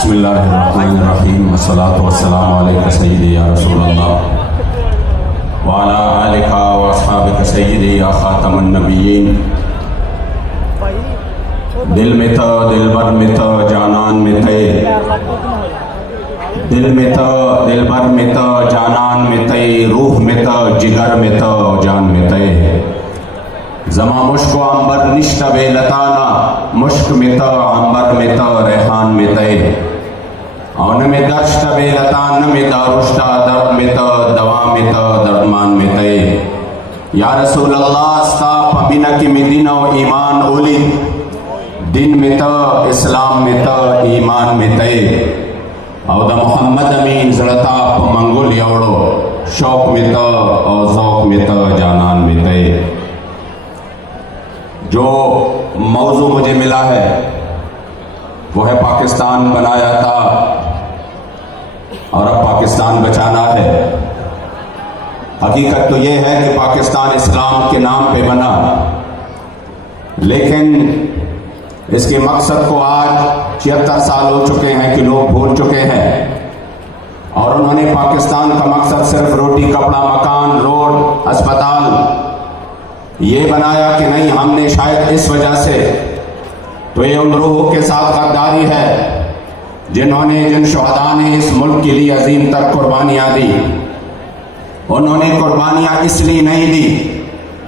بسم اللہ الرحمن الرحیم والصلاة والسلام علیکہ سیدی یا رسول اللہ وعلا آلکہ واصحابکہ سیدی یا خاتم النبیین. دل میں تھا دل بر میں تھا جانان میں تھے، دل میں تھا دل بر میں تھا جانان میں تھے، روح میں تھا جگر میں تھا جان میں تھے. زما مشک و عنبر نشتہ بے لتانا، مشک میں تا عنبر میں تا ریحان میں تے. اور نہ میں درشتہ بے لتان، نہ میں دارشتہ درد میں تا دوا میں تا دردمان میں تے. یا رسول اللہ استا پبینہ کی مدینہ و ایمان اولی، دن میں تا اسلام میں تا ایمان میں تے. اور دا محمد امین زڑتا منگل یوڑو، شوق میں تا اور ذوق میں تا جانان میں تے. جو موضوع مجھے ملا ہے وہ ہے پاکستان بنایا تھا اور اب پاکستان بچانا ہے. حقیقت تو یہ ہے کہ پاکستان اسلام کے نام پہ بنا، لیکن اس کے مقصد کو آج 76 سال ہو چکے ہیں کہ لوگ بھول چکے ہیں. اور انہوں نے پاکستان کا مقصد صرف روٹی کپڑا مکان روڈ اسپتال یہ بنایا کہ نہیں. ہم نے شاید اس وجہ سے تو یہ ان روحوں کے ساتھ غداری ہے جن شہداء نے اس ملک کے لیے عظیم تر قربانیاں دی. انہوں نے قربانیاں اس لیے نہیں دی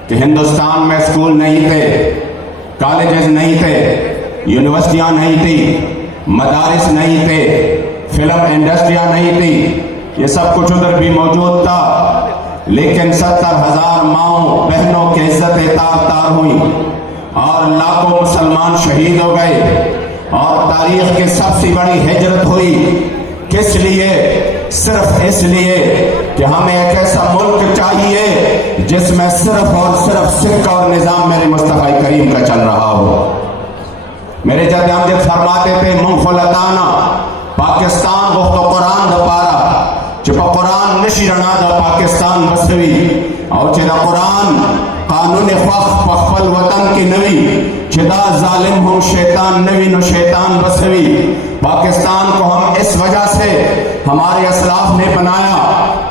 کہ ہندوستان میں اسکول نہیں تھے، کالجز نہیں تھے، یونیورسٹیاں نہیں تھی، مدارس نہیں تھے، فلم انڈسٹریاں نہیں تھی. یہ سب کچھ ادھر بھی موجود تھا، لیکن 70,000 ماؤں بہنوں کی عزتیں تار تار ہوئی اور لاکھوں مسلمان شہید ہو گئے اور تاریخ کی سب سے بڑی ہجرت ہوئی. کس لیے؟ صرف اس لیے کہ ہمیں ایک ایسا ملک چاہیے جس میں صرف اور صرف سکھ اور نظام میرے مصطفی کریم کا چل رہا ہو. میرے جد امجد فرماتے تھے منفلتانا پاکستان وقت قرآن دا پارا چپا قرآن نشی رنا دا پاکستان بسوی اور چدا قرآن قانون فخ پخفل وطن کی نوی چدا ظالم ہوں شیطان نوی نو شیطان بسوی. پاکستان کو ہم اس وجہ سے ہمارے اسلاف نے بنایا،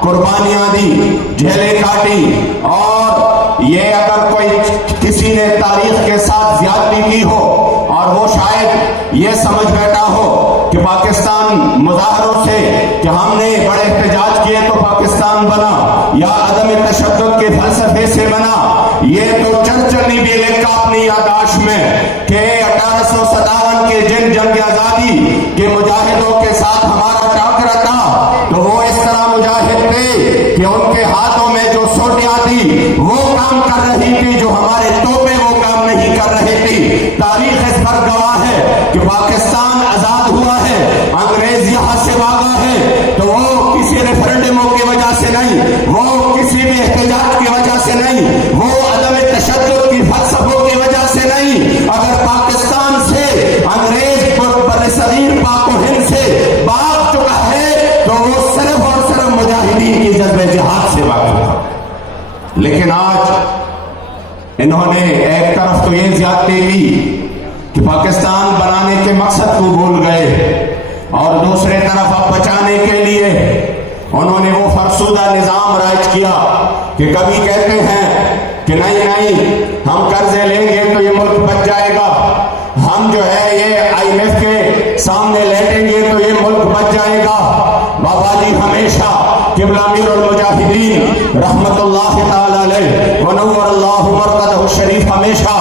قربانیاں دی، جھیلیں کاٹی. اور یہ اگر کوئی کسی نے تاریخ کے ساتھ زیادتی کی ہو اور وہ شاید یہ سمجھ بیٹھا ہو کہ پاکستان مظاہروں سے کہ ہم نے بڑے احتجاج کیے تو پاکستان بنا یا عدم تشدد کے فلسفے سے بنا، یہ تو چرچنی بھی لکھا اپنی یادداشت میں کہ 1857 کے جنگ آزادی کے مجاہدوں کے ساتھ ہمارا ٹاکرا تھا تو وہ اس طرح مجاہد تھے کہ ان کے ہاتھوں میں جو سوٹیاں تھی وہ کام کر رہی تھی، جو ہمارے توپے وہ کام نہیں کر رہے تھی. تاریخ اس پر گواہ ہے کہ پاکستان آزاد ہوا ہے، انگریز یہاں سے بھاگا ہے تو وہ کسی ریفرنڈموں کی وجہ سے نہیں، وہ کسی بھی احتجاج کی وجہ سے نہیں، وہ عدم تشدد کی فلسفوں کی وجہ سے نہیں. اگر پاکستان سے انگریز برصغیر پاک و ہند سے بھاگ چکا ہے تو وہ صرف اور صرف مجاہدین کی جذبہ جہاد سے بھاگ چکا. لیکن آج انہوں نے ایک طرف تو یہ زیادتی کی کہ پاکستان بنانے کے مقصد کو بھول گئے اور دوسرے طرف اب بچانے کے لیے انہوں نے وہ فرسودہ نظام رائج کیا کہ کبھی کہتے ہیں کہ نہیں ہم قرضے لیں گے تو یہ ملک بچ جائے گا، ہم جو ہے یہ IMF کے سامنے لیٹیں گے تو یہ ملک بچ جائے گا. بابا جی ہمیشہ قبلہ امیر المجاہدین رحمت اللہ تعالی علیہ ونور اللہ مرقدہ الشریف ہمیشہ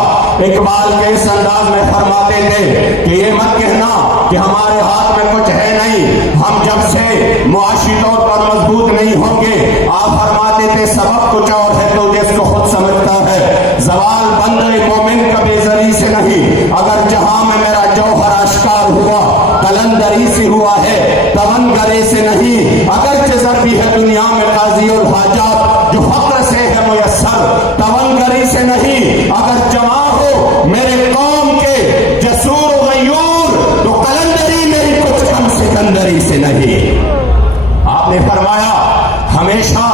اقبال کے اس انداز میں فرماتے تھے کہ یہ مت کہنا کہ ہمارے ہاتھ میں کچھ ہے نہیں، ہم جب سے معاشی طور پر مضبوط نہیں ہوں گے. آپ فرماتے تھے سبب کچھ اور ہے تو جس کو خود سمجھتا ہے، زوال بندے مومن کبھی زری سے نہیں، اگر جہاں میں میرا جوہر آشکار ہوا قلندری سے ہوا ہے تونگرے سے نہیں. اگرچہ زر بھی ہے دنیا میں قاضی الحاجات جو فقر سے ہے میسر تونگری سے نہیں. اگر جمع ہو میرے قوم کے جسور و غیور تو قلندری میری کچھ کم سکندری سے نہیں. آپ نے فرمایا ہمیشہ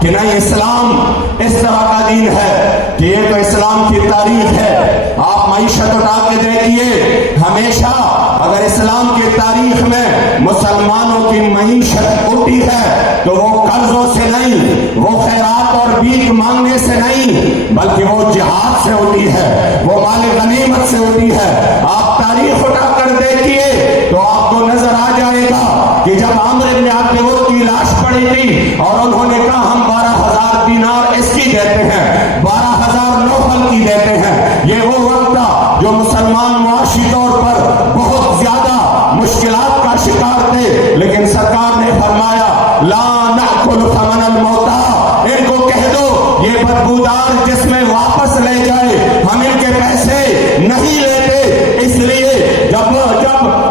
کہ نہیں اسلام اس طرح کا دین ہے کہ یہ تو اسلام کی تاریخ ہے. آپ معیشت اٹھا کے دیکھیے، ہمیشہ اگر اسلام کی تاریخ میں مسلمانوں کی معیشت اٹھی ہے تو وہ قرضوں سے نہیں، وہ خیرات اور بھیک مانگنے سے نہیں، بلکہ وہ جہاد سے اٹھی ہے، وہ مال غنیمت سے اٹھی ہے۔ آپ تاریخ اٹھا کر دیکھیے تو آپ کو نظر آ جائے گا کہ جب عمرو بن عبد العزیز کی لاش پڑی تھی اور انہوں نے کہا ہم 12,000 دینار اس کی دیتے ہیں، 12,000 نوفل کی دیتے ہیں، یہ وہ وقت تھا جو مسلمان معاشی طور پر بہت زیادہ مشکلات کا شکار تھے، لیکن سرکار نے فرمایا لا نأکل ثمن الموتى، ان کو کہہ دو یہ بدبودار جسم واپس لے جائے، ہم ان کے پیسے نہیں لیتے۔ اس لیے جب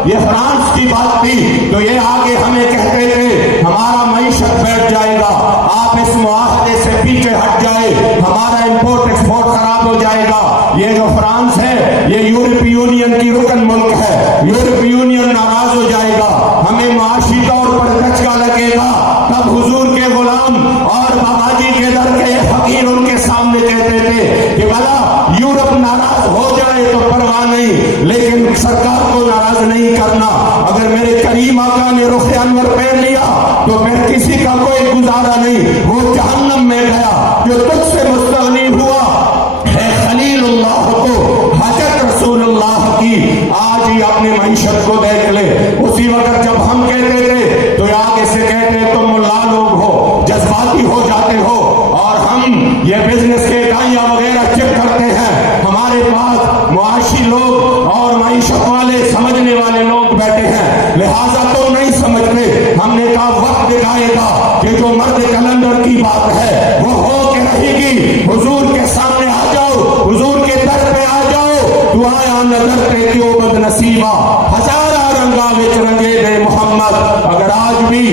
یہ فرانس کی بات تھی تو یہ آگے ہمیں کہتے تھے ہمارا معیشت بیٹھ جائے گا، آپ اس معاہدے سے پیچھے ہٹ جائے، ہمارا امپورٹ ایکسپورٹ خراب ہو جائے گا۔ یہ جو فرانس ہے یہ یورپی یونین کی رکن ملک ہے، یورپی یونین ناراض ہو جائے گا، ہمیں معاشی طور پر دھچکا لگے گا۔ تب حضور کے غلام اور بابا جی کے در کے فقیر ان کے سامنے کہتے تھے کہ بھلا یورپ ناراض ہو جائے تو پرواہ نہیں، لیکن سرکار کو ناراض نہیں کرنا۔ اگر میرے کریم آقا نے رخ انور پہن لیا تو پھر کسی کا کوئی گزارا نہیں، وہ جہنم میں گیا۔ جو تجھ سے مستغنی ہوا ہے خلیل اللہ کو حضرت رسول اللہ کی، آج ہی اپنی معیشت کو دیکھ لے۔ اسی وقت جب ہم کہتے تھے تو آگے سے کہتے تم ملا لوگ ہو، جذباتی ہو جاتے ہو، اور ہم یہ بزنس کے اکائیاں وغیرہ چیک کرتے ہیں، ہمارے پاس معاشی لوگ اور معیشت والے سمجھنے والے لوگ بیٹھے ہیں، لہٰذا تو نہیں سمجھتے۔ ہم نے کہا وقت دکھائے گا کہ جو مرد کلندر کی بات ہے وہ ہو کے رہے گی۔ حضور کے سامنے آ جاؤ، حضور کے در پہ آ جاؤ، دعایا نظر تے کیوں بد نصیبہ، ہزارہ رنگا وچ رنگے دے محمد۔ اگر آج بھی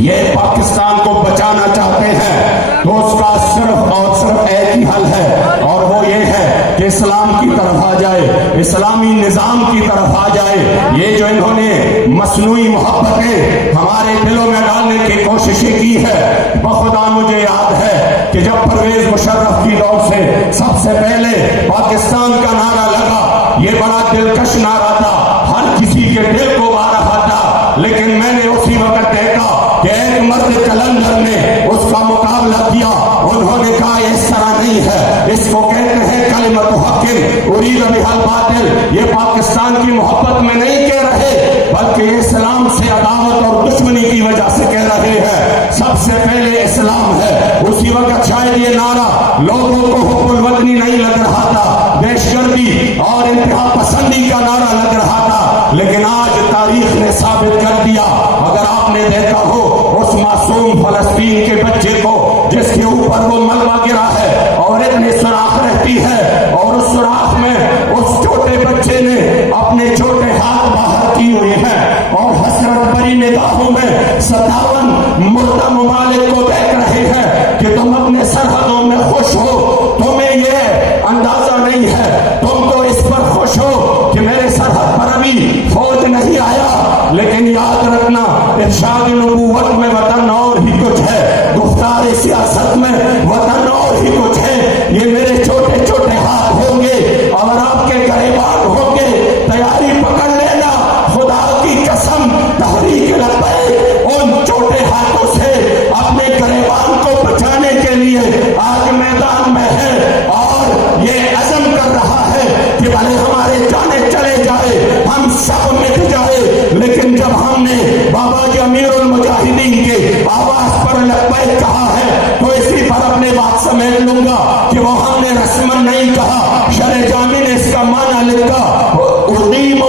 یہ پاکستان کو بچانا چاہتے ہیں تو اس کا صرف اور صرف ایک ہی حل ہے، اور وہ یہ ہے کہ اسلام کی طرف آ جائے، اسلامی نظام کی طرف آ جائے۔ یہ جو انہوں نے مصنوعی محبتیں ہمارے دلوں میں ڈالنے کی کوششیں کی ہے، بخدا مجھے یاد ہے کہ جب پرویز مشرف کی دور سے سب سے پہلے پاکستان کا نعرہ لگا، یہ بڑا دلکش نعرہ تھا، ہر کسی کے دل کو بارہ تھا، لیکن میں نے اسی وقت دیکھا کہ ایک مرد کلندر نے اس کا مقابلہ کیا۔ انہوں نے کہا اس طرح نہیں ہے، اس کو کہتے ہیں کلمۃ حق ارید بہا الباطل۔ یہ پاکستان کی محبت میں نہیں کہہ رہے، بلکہ اسلام سے عداوت اور دشمنی کی وجہ سے کہہ رہے ہیں۔ سب سے پہلے اسلام ہے۔ اسی وقت شاید یہ نعرہ لوگوں کو حب الوطنی نہیں لگ رہا تھا، دہشت گردی اور انتہا پسندی کا نعرہ لگ رہا تھا، لیکن آج تاریخ نے ثابت کر دیا۔ اگر آپ نے دیکھا ہو اس معصوم فلسطین کے بچے کو جس کے اوپر وہ ملبہ گرا ہے اور اتنی سوراخ رہتی ہے، اور اس سوراخ میں اس چھوٹے بچے نے اپنے چھوٹے ہاتھ باہر کیے ہوئے ہیں اور حسرت بھری نگاہوں میں 57 مردہ ممالک کو دیکھ رہے ہیں کہ تم اپنے سرحدوں میں خوش ہو، تمہیں یہ اندازہ نہیں ہے، تم تو اس پر خوش ہو کہ میرے سرحد پر ابھی فوج نہیں آیا، لیکن یاد رکھنا ارشاد نبوت میں وطن اور ہی کچھ ہے، گفتار سیاست میں وطن اور ہی کچھ ہے۔ یہ میرے چھوٹے چھوٹے ہاتھ ہوں گے اور آپ کے گریبان ہوں گے، تیاری پکڑ لینا، خدا کی قسم تحریک لبیک ان چھوٹے ہاتھوں سے اپنے گریبان کو بچانے کے لیے آج میدان میں ہے، اور یہ عزم کر رہا ہے کہ بھلے ہمارے جانے چلے جائے، ہم سب مٹ جائے، لیکن جب ہم نے بابا جی امیر المجاہدین کے آواز پر لبیک کہا ہے تو اسی پر اپنے بات سمیٹ لوں گا کہ وہ ہم نے رسمن نہیں کہا، شرح جامی نے اس کا معنی لکھا، اردیمو